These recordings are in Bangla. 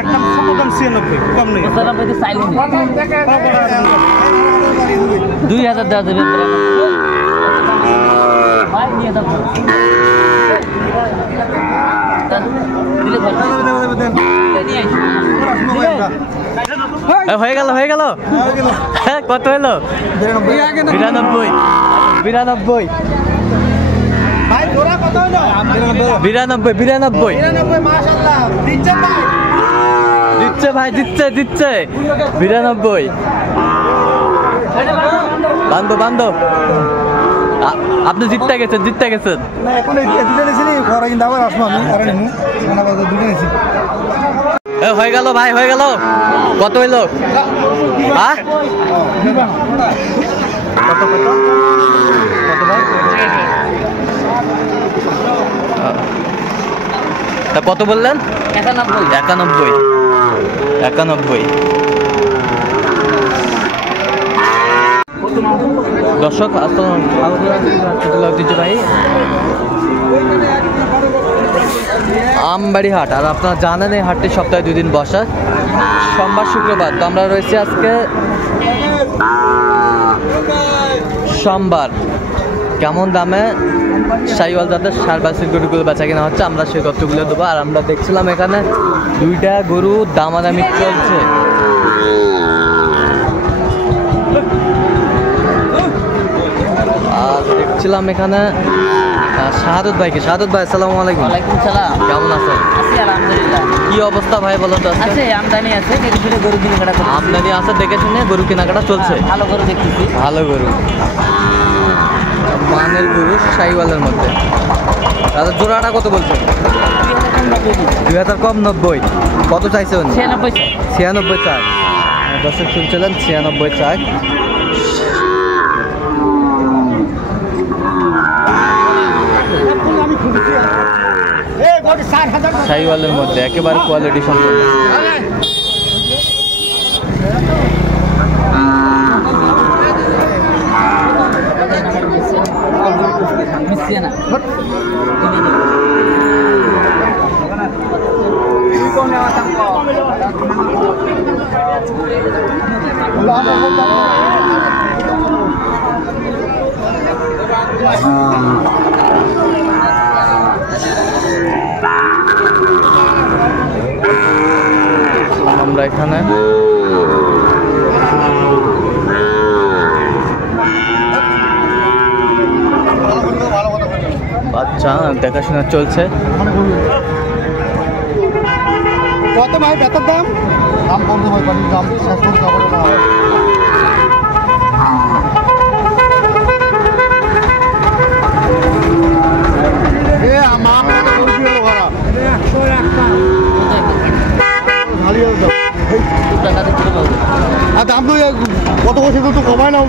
একদম ছোট দাম 96 কম নেই 95 তে চাইলে 2000 দেওয়া যাবে ভাই নিয়ে দাও হয়ে গেল কত হলো 92 মাশাআল্লাহ দিচ্ছে ভাই দিচ্ছে 92 বান্ধব আপনি জিততে গেছেন না এখন দুটো নিছি নি পরে কিন্তু আবার আসবো আমি আর নিমু না বাবা দুটো নিছি হয়ে গেল ভাই হয়ে গেল কত হইলো হ্যাঁ কত ভাই তা কত বললেন 91 দর্শক ভাই আমবাড়ি হাট আর আপনারা জানেন এই হাটটি সপ্তাহে 2 দিন বসে সোমবার শুক্রবার তো আমরা রয়েছি আজকে সোমবার কেমন দামে শাহিওয়াল জাতের সার বাছুর গরুগুলো বেচা কিনা হচ্ছে আমরা সেই তথ্যগুলো দেবো আর আমরা দেখছিলাম এখানে 2টা গরু দামাদামি চলছে আর দেখছিলাম এখানে শাহাদত ভাই আসসালামু আলাইকুম সালাম কেমন আছেন আলহামদুলিল্লাহ কি অবস্থা ভাই বলো তো আমদানি আছে গরু কেনাকাটা দেখে শুনে গরু কেনাকাটা চলছে ভালো গরু মানের গরু শাহিওয়ালের মধ্যে দাদা জোড়াটা কত বলছেন 2000 কম 90 কত চাইছে 96 চাই দর্শক শুনছিলেন 96 চাই শাহিওয়ালের মধ্যে একেবারে কোয়ালিটি সম্পন্ন আমরা এখানে বাচ্চা দেখাশোনা চলছে কত ভাই বেতার দাম বলতে ভাই দাম শেষ করতে হবে না দাম তো কত বছর তো কমায় না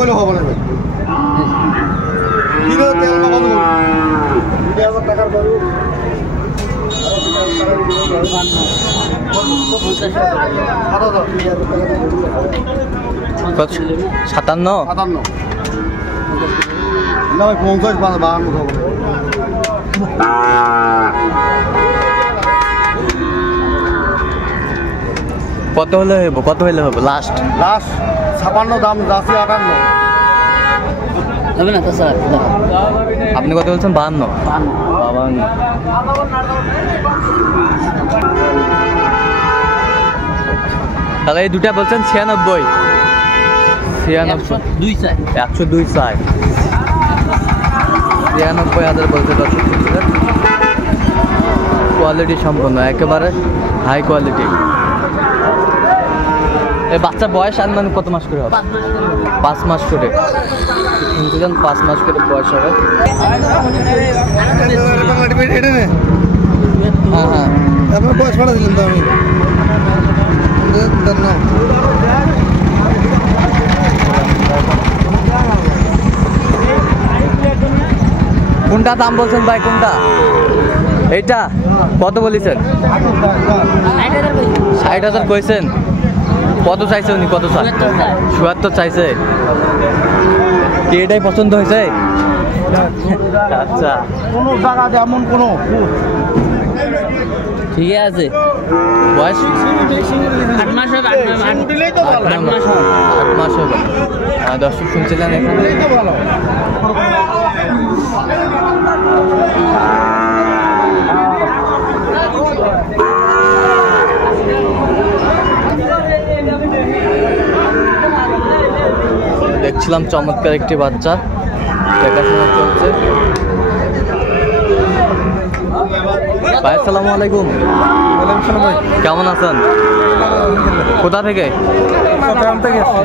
করলে হবে না ভাই কিলো তেল কত 2000 টাকার গরু 57 না ভাই 50 52 হবে কত হলে হবে লাস্ট 56 দাম যাচ্ছে 58 হবে না তো স্যার আপনি কত বলছেন 52 তাহলে এই দুটা বলছেন 96 102 চাই 93,000 বলছে দর্শক কোয়ালিটি সম্পন্ন একেবারে হাই কোয়ালিটি এই বাচ্চার বয়স আনুমানিক কত মাস করে হবে 5 মাস করে 5 মাস করে বয়স হবে হ্যাঁ আপনার বয়স ভাড়া দিলেন তো আমি কোনটা দাম বলছেন ভাই কোনটা এইটা কত বলেছেন? 60,000 কইছেন। কত চাইছে উনি? কত চাই? ৭৪ চাইছে। কি এটাই পছন্দ হয়েছে? আচ্ছা, কোনো জায়গা যেমন কোনো ঠিক আছে। বয়স 8 মাস হবে। 8 মাস হবে। দর্শক শুনছিলেন এখানে। দেখছিলাম চমৎকার একটি বাচ্চা দেখাশোনা চলছে। ভাই আসসালামু আলাইকুম। কেমন আছেন? কোথা থেকে?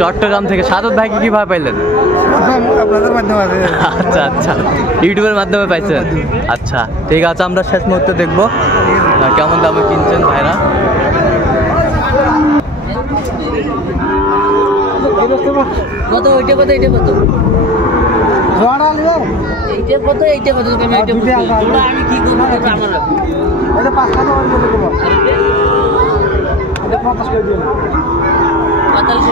চট্টগ্রাম থেকে। সাদত ভাইকে কিভাবে পাইলেন? আপনাদের মাধ্যমে। আচ্ছা আচ্ছা, ইউটিউবের মাধ্যমে পাইছেন। আচ্ছা ঠিক আছে, আমরা শেষ মুহূর্তে দেখবো কেমন দামে কিনছেন ভাইরা। কত ওইটা কত এইটা কত জোড়া নিবে এইটা কত এইটা কত তুমি এইটা কত জোড়া আমি কি করব এটা আমার এটা 5 টাকা করে বলে দেব। এটা 50 করে দিন। 45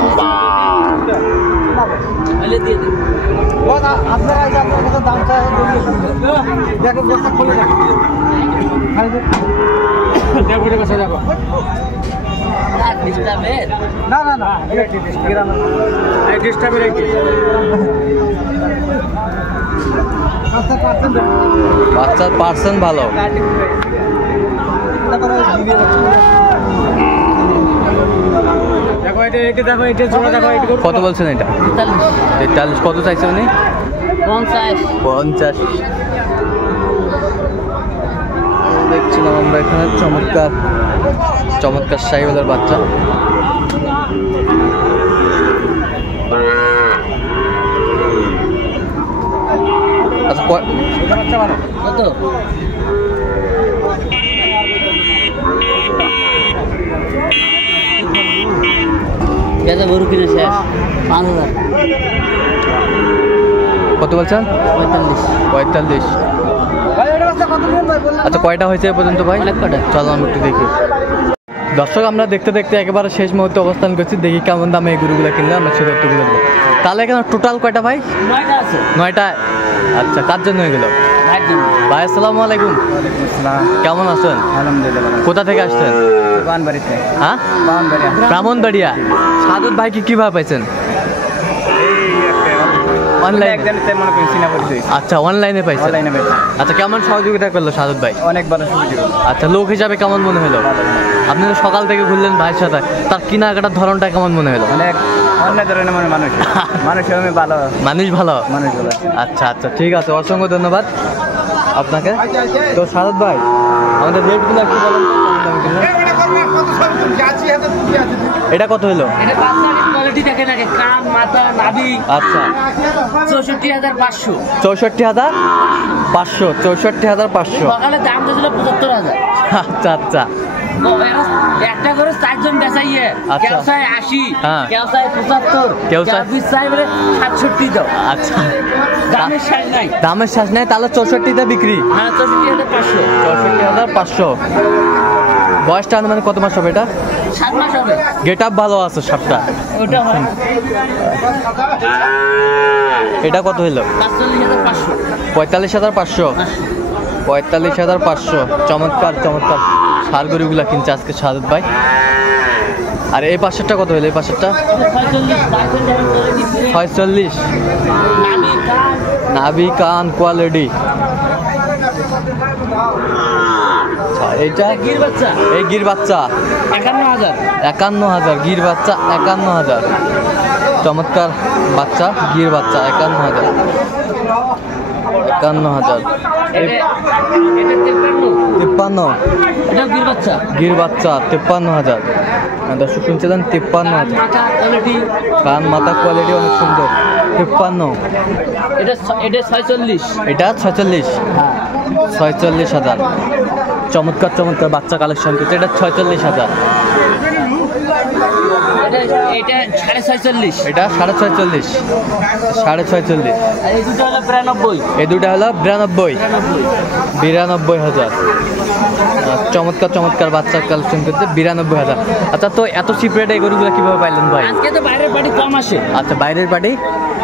আলে দিয়ে দে। বস আপনারা এই আপনাদের কত দাম চাই দেখো বসা খুলে রাখো। খাই দে। দেখো এটা কত দেখো। না ডিস্টার্বের না না না এটা ডিস্টার্ব এই ডিস্টার্বের কি বাচ্চার পার্সেন্ট ভালো। দেখো এটা দেখো এটা জোড়া দেখো এটা কত বলছেন এটা? 43। কত চাইছে উনি? 50। দেখছিলাম আমরা এখানে চমৎকার চমৎকার শাহিওয়ালের বাচ্চা। আচ্ছা বাচ্চা ভালো কত গেছে গরু কিনে শেষ 5000 কত বলছেন? 45। ভাই এটা বাচ্চা কত দিন ভাই বললাম। আচ্ছা কয়টা হয়েছে এ পর্যন্ত ভাই? অনেক কটা। চলো আমি একটু দেখি। দর্শক আমরা দেখতে দেখতে একেবারে শেষ মুহূর্তে অবস্থান করছি। দেখি কেমন দামে এই গরুগুলো কিনলে আমরা সে তথ্যগুলো দেবো। তাহলে এখানে টোটাল কয়টা ভাই? 9টা আছে। 9টা। আচ্ছা, কার জন্য এগুলো? ভাই আসসালামু আলাইকুম। কেমন আছেন? আলহামদুলিল্লাহ। কোথা থেকে আসছেন? বানবাড়িতে। হ্যাঁ, ব্রাহ্মণবাড়িয়া। সাদত ভাইকে কিভাবে পাইছেন? অনলাইন। আচ্ছা, অনলাইনে পাইছেন। আচ্ছা, কেমন সহযোগিতা করলো সাদত ভাই? অনেক ভালো সুবিধা। আচ্ছা, লোক হিসাবে কেমন মনে হলো? আপনি তো সকাল থেকে ঘুরলেন ভাইয়ের সাথে, তার কেনাকাটার ধরনটা কেমন মনে হলো? অনেক অন্য ধরনের মানুষ মানুষ ভালো মানুষ ভালো। মানুষ ভালো। আচ্ছা আচ্ছা, ঠিক আছে, অসংখ্য ধন্যবাদ আপনাকে। তো সাদত ভাই, আমাদের রেটগুলো একটু বলেন। এটা কত হলো? এটা বাচ্চার কোয়ালিটি দেখেন আগে, কান, মাথা, নাভি। আচ্ছা, 64,500। 64,500। 64,500। সকালে দাম দিয়েছিল 75,000। আচ্ছা আচ্ছা, একটা করে 4 জন বেচাইয়ে, আচ্ছা। কেউ চায় 80, হ্যাঁ। কেউ চায় 75, কেউ কেউ চায়- চায় বলে 67 দাও। আচ্ছা, দামের শেষ নাই। দামের শেষ নেই। তাহলে 64তে বিক্রি। হ্যাঁ, 64,500। 64,500। বয়সটা মানে কত মাস হবে এটা? 7 মাস হবে। গেট আপ ভালো আছে সাপটা। ওটা হয় এটা কত হইলো? 45,500। 45,500। 45,500। চমৎকার চমৎকার সার গরুগুলা কিনছে আজকে সাদত ভাই। আর এই পাশেরটা কত হইলো? এই পাশেরটা 46। নাভি কান কোয়ালিটি। এইটা গির বাচ্চা এই গির বাচ্চা 51,000। 51,000। গির বাচ্চা 51,000। চমৎকার বাচ্চা, গির বাচ্চা 51,000। 51,000। এটা 53। 53। এটা গির বাচ্চা। গির বাচ্চা 53,000। দর্শক শুনছিলেন 53,000। মাথা কোয়ালিটি। কান মাথা কোয়ালিটি অনেক সুন্দর। 53। এটা 46। এটা 46। হ্যাঁ, 46,000। চমৎকার চমৎকার বাচ্চা কালেকশন করছে। এটা 46,000। এটা 6.46 এটা 6.46 6.46 আর এই দুটো হলো 92 এই দুটা হলো 92 92,000। চমৎকার চমৎকার বাচ্চার কালেকশন করতে 92,000। আচ্ছা, তো এত চিপ রেটে এই গরুগুলো কিভাবে পাইলেন ভাই? আজকে তো বাইরের পার্টি কম আসে। আচ্ছা, বাইরের পার্টি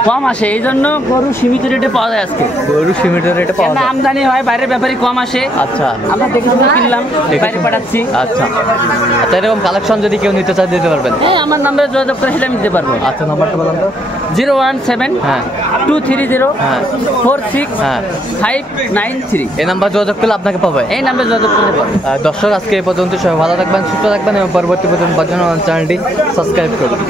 কম আসে, এই জন্য গরু সীমিত রেটে পাওয়া যায় আজকে। গরু সীমিত রেটে পাওয়া কেন যায়। আমদানি হয়, বাইরের ব্যাপারই কম আসে। আচ্ছা, আমরা দেখে শুনে কিনলাম, বাইরে পাঠাচ্ছি। আচ্ছা আচ্ছা, এরকম কালেকশন যদি কেউ নিতে চায় দিতে পারবেন? হ্যাঁ, আমার নাম্বারে যোগাযোগ করে সেটা আমি দিতে পারবো। আচ্ছা, নাম্বারটা বলেন তো। 017 হ্যাঁ 230 হ্যাঁ 46 593। এই নাম্বার যোগাযোগ করলে আপনাকে পাবে। এই নাম্বারে যোগাযোগ করতে পারবো। দর্শক, আজকে এই পর্যন্ত সবাই ভালো থাকবেন, সুস্থ থাকবেন এবং পরবর্তী পর্যন্ত চ্যানেলটি সাবস্ক্রাইব করুন।